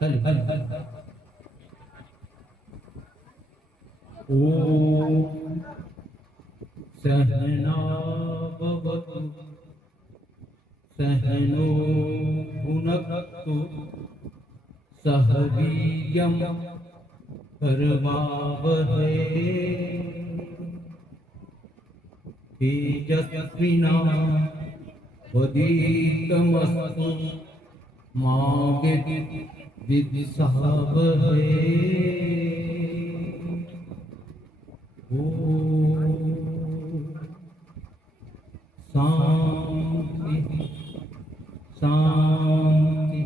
हल ओम सहना भवतु सहनो भुनक्तु सह वीर्यं करवावहै तेजस्विनावधीतमस्तु मा विद्विषावहै। ओम शांति शांति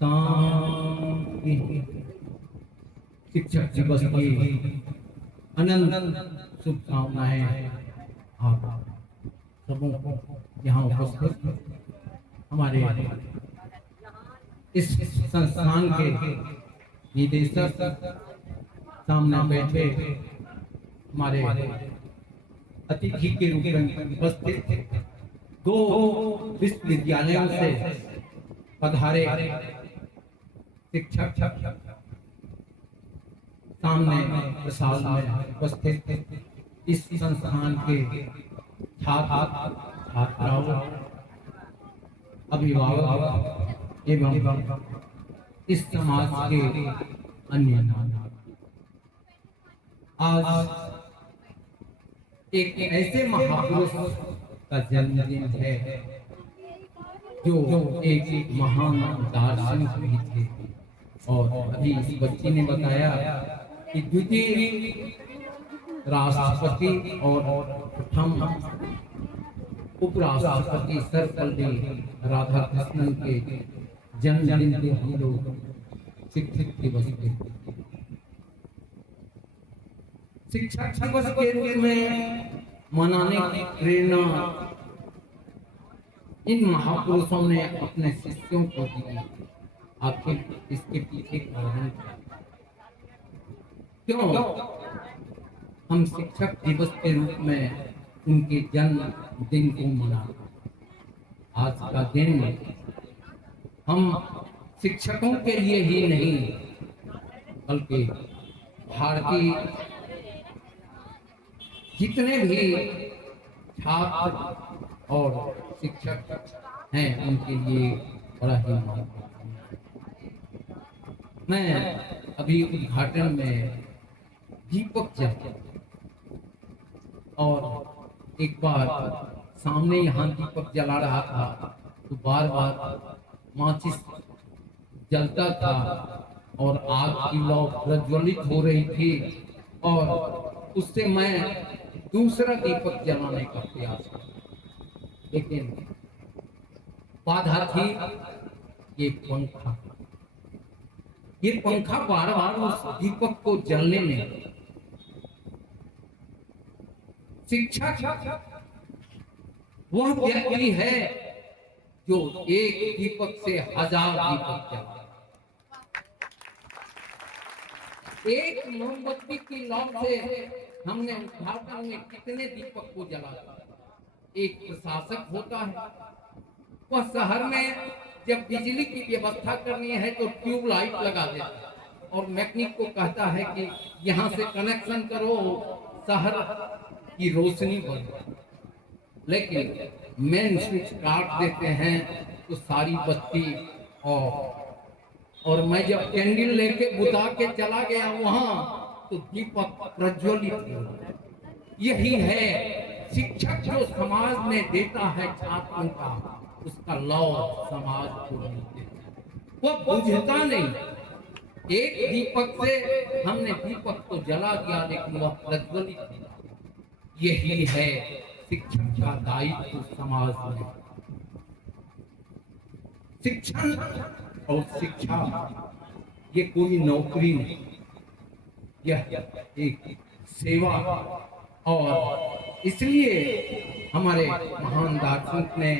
शांति। शिक्षक दिवस की अनंत शुभकामनाएं आप सबों को यहाँ उपस्थित हमारे इस संस्थान के निदेशक सामने बैठे हमारे अतिथि के रूप में उपस्थित 2 विश्वविद्यालयों से पधारे शिक्षक सामने प्रसाद में उपस्थित इस संस्थान के छात्र छात्राओं अभिभावक एवं इस समाज के अन्य नागरिक, आज एक ऐसे महापुरुष का जन्मदिन है जो एक महान दार्शनिक भी थे। और अभी इस बच्ची ने बताया कि द्वितीय राष्ट्रपति और प्रथम उपराष्ट्रपति सर्वपल्ली राधाकृष्णन के जन्मदिन के हम लोग शिक्षक दिवस के शिक्षक दिवस के रूप में मनाने की प्रेरणा इन महापुरुषों ने अपने शिष्यों को दी। आखिर इसके पीछे कारण क्यों हम शिक्षक दिवस के रूप में उनके जन्मदिन को मनाते? आज का दिन हम शिक्षकों के लिए ही नहीं बल्कि भारतीय जितने भी छात्र और शिक्षक हैं उनके लिए बड़ा ही महत्वपूर्ण है। मैं अभी उद्घाटन में दीपक जला और एक बार सामने यहाँ दीपक जला रहा था तो बार बार माचिस जलता था और आग की लौ प्रज्वलित हो रही थी और उससे मैं दूसरा दीपक जलाने का प्रयास किया, लेकिन बाधा थी ये पंखा बार बार उस दीपक को जलने में। शिक्षक वह व्यक्ति है जो एक दीपक से 1000 दीपक जला। एक मोमबत्ती की लौ से हमने उद्घाटन में कितने दीपक को जला। एक प्रशासक होता है, वह शहर में जब बिजली की व्यवस्था करनी है तो ट्यूबलाइट लगा देता है और मैकेनिक को कहता है कि यहाँ से कनेक्शन करो, शहर की रोशनी बढ़े। लेकिन मेन स्विच काट देते हैं तो सारी बत्ती और मैं जब कैंडल लेके बुता के चला गया वहां तो दीपक प्रज्वलित हो। यही है शिक्षक जो समाज में देता है छात्रों का, उसका लौ समाज को मिलते हैं। वो बुझता नहीं। एक दीपक से हमने दीपक को जला दिया लेकिन वह प्रज्वलित हुआ। यही है शिक्षक का दायित्व समाज में। शिक्षण और शिक्षा ये कोई नौकरी नहीं, यह एक सेवा। और इसलिए हमारे महान दार्शनिक ने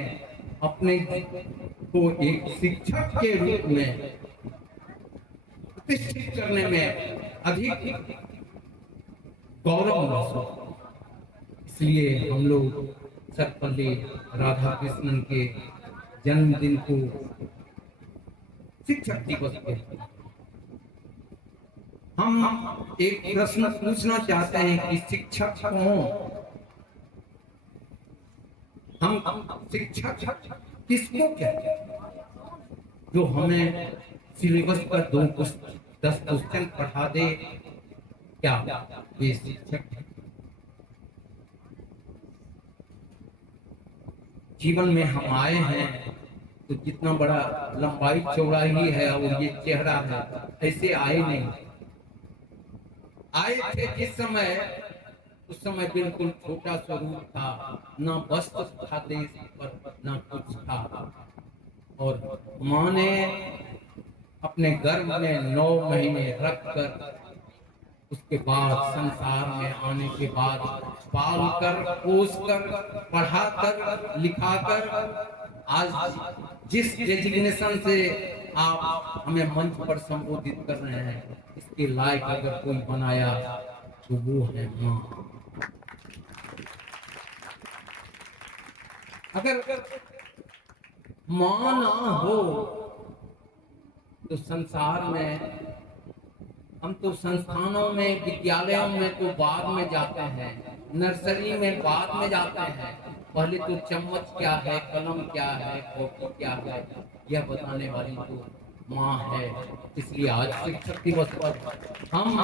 अपने को एक शिक्षक के रूप में प्रतिष्ठित करने में अधिक गौरव महसूस। इसलिए हम लोग सर्वपल्ली राधाकृष्णन के जन्मदिन को शिक्षक दिवस पे हम एक प्रश्न पूछना चाहते हैं कि शिक्षक कौन? हम शिक्षक किसको कहते हैं? जो हमें सिलेबस पर 10 क्वेश्चन पढ़ा दे, क्या ये शिक्षक है? जीवन में हम आए हैं तो जितना बड़ा लंबाई चौड़ाई है और ये चेहरा है, ऐसे आए नहीं। आए थे जिस समय, उस समय बिल्कुल छोटा स्वरूप था, ना वस्त्र था देश पर, ना कुछ था। और माँ ने अपने गर्भ में 9 महीने रखकर, उसके बाद संसार में आने के बाद पाल कर, पोस कर, पढ़ा कर, लिखा कर, आज जिस डेजिग्नेशन से आप हमें मंच पर संबोधित कर रहे हैं, इसके लायक अगर कोई बनाया तो वो है माँ। अगर माँ ना हो तो संसार में, हम तो संस्थानों में, विद्यालयों में तो बाद में जाते हैं, नर्सरी में बाद में जाते हैं। पहले तो चम्मच क्या है, कलम क्या है, कॉपी क्या है, यह बताने वाली तो माँ है। इसलिए आज शिक्षक दिवस पर हम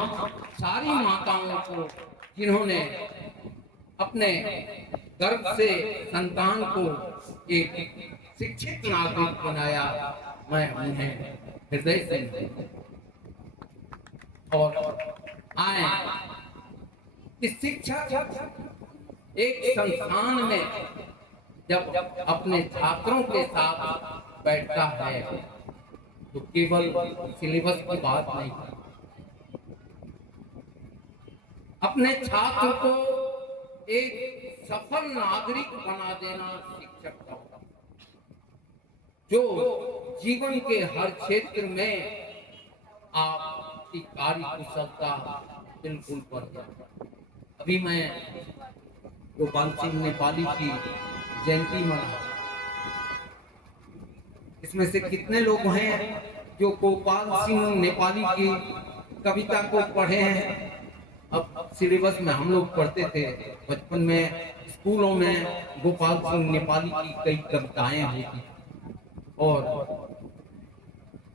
सारी माताओं को, जिन्होंने अपने गर्भ से संतान को एक शिक्षित नागरिक बनाया, मैं उन्हें हृदय से और आए कि शिक्षक एक संस्थान में जब अपने छात्रों के साथ बैठता है तो केवल सिलेबस की बात नहीं, अपने छात्र को एक सफल नागरिक बना देना शिक्षक का, जो जीवन के हर क्षेत्र में आपकी कार्य कुशलता बिल्कुल बढ़ जाए। अभी मैं गोपाल सिंह नेपाली की जयंती मना, इसमें से कितने लोग हैं जो गोपाल सिंह नेपाली की कविता को पढ़े हैं? अब सिलेबस में हम लोग पढ़ते थे बचपन में, स्कूलों में गोपाल सिंह नेपाली की कई कविताएं होती, और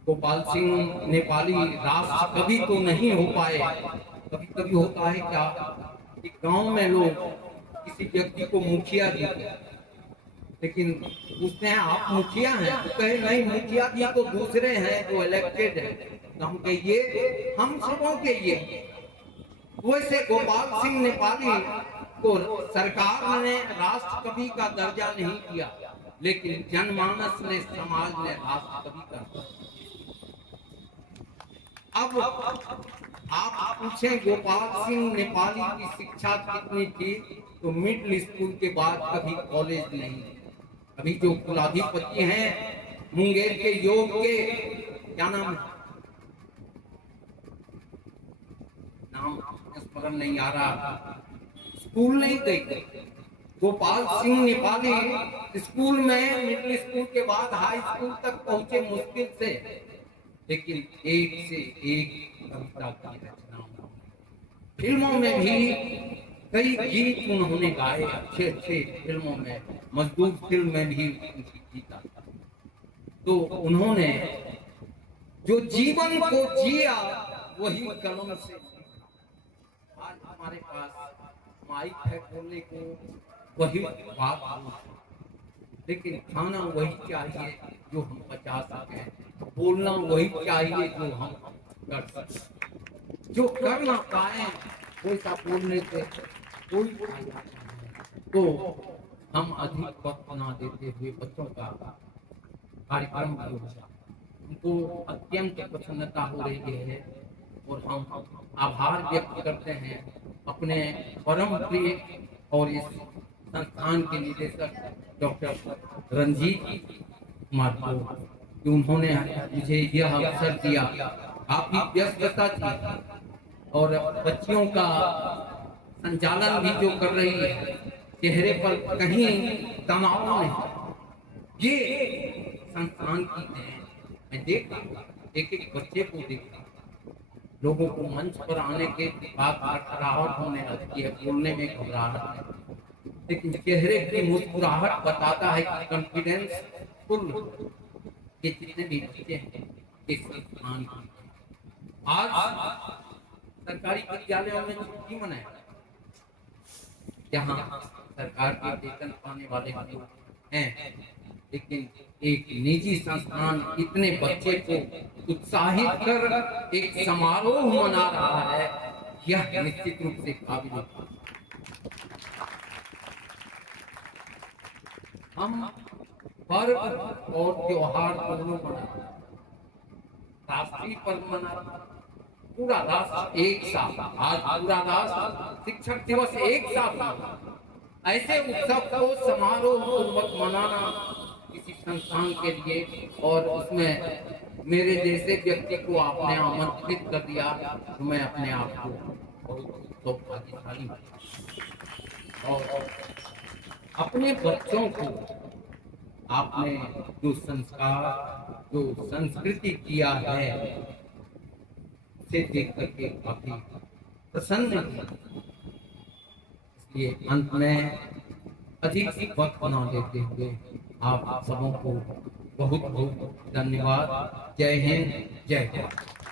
गोपाल सिंह नेपाली राष्ट्र कवि तो नहीं हो पाए। कभी कभी होता है क्या कि गांव में लोग किसी व्यक्ति को मुखिया जी, लेकिन पूछते हैं आप मुखिया हैं, तो कहे नहीं, मुखिया जी तो दूसरे हैं जो इलेक्टेड है। तो हम कहिए हम सबों के ये। वैसे गोपाल सिंह नेपाली को सरकार ने राष्ट्र कवि का दर्जा नहीं दिया, लेकिन जनमानस ने, समाज ने राष्ट्र कवि का। अब आप पूछें गोपाल सिंह नेपाली की शिक्षा कितनी थी, तो मिडिल स्कूल के बाद कभी कॉलेज नहीं। अभी जो कुलाधिपति हैं मुंगेर के योग के, क्या नाम स्मरण नहीं आ रहा, स्कूल नहीं गए। गोपाल सिंह नेपाली स्कूल में, मिडिल स्कूल के बाद हाई स्कूल तक पहुंचे मुश्किल से, लेकिन एक से एक कविता की रचना। फिल्मों में भी कई गीत उन्होंने गाए, अच्छे अच्छे फिल्मों में, मजदूर फिल्म में भी उनकी गीत आता। तो उन्होंने जो जीवन को जिया वही कलम से। आज हमारे पास माइक है बोलने को, वही बात हो, लेकिन खाना वही चाहिए जो हम पचा सकें, बोलना वही चाहिए जो हम कर सकें। जो कर ना पाए वैसा बोलने से कोई फायदा नहीं। तो हम अधिक वक्त ना देते हुए बच्चों का कार्यक्रम उनको अत्यंत प्रसन्नता हो रही है, और हम आभार व्यक्त करते हैं अपने परम प्रिय और इस संस्थान के निदेशक डॉक्टर रंजीत कुमार को, कि उन्होंने मुझे यह अवसर दिया। काफी व्यस्तता थी और बच्चियों का संचालन भी जो कर रही है, चेहरे पर कहीं तनाव नहीं। ये संस्थान की है, मैं देखा, एक एक बच्चे को देखा, लोगों को मंच पर आने के बाद घबराहट होने लगती है, बोलने में घबराहट है, लेकिन चेहरे की मुस्कुराहट बताता है कि कॉन्फिडेंस फुल। ये जितने भी बच्चे हैं इस संस्थान की, आज सरकारी विद्यालयों में छुट्टी मनाए, जहाँ सरकार के वेतन पाने वाले लोग हैं, लेकिन एक निजी संस्थान इतने बच्चे को उत्साहित कर एक समारोह मना रहा है, यह निश्चित रूप से काबिल है। हम पर्व और त्योहार दोनों मनाते हैं, राष्ट्रीय पर्व मनाते हैं, पूरा राष्ट्र एक साथ, आज पूरा राष्ट्र शिक्षक दिवस एक साथ मनाता। ऐसे उत्सव को समारोह पूर्वक मनाना किसी संस्थान के लिए, और उसमें मेरे जैसे व्यक्ति को आपने आमंत्रित कर दिया, तो मैं अपने आप को बहुत सौभाग्यशाली हूँ। और अपने बच्चों को आपने जो संस्कार, जो संस्कृति किया है, उसे देख करके काफी प्रसन्न हूँ। इसलिए अंत में अधिक वक्त न लेते हुए आप सबों को बहुत बहुत धन्यवाद। जय हिंद, जय भारत।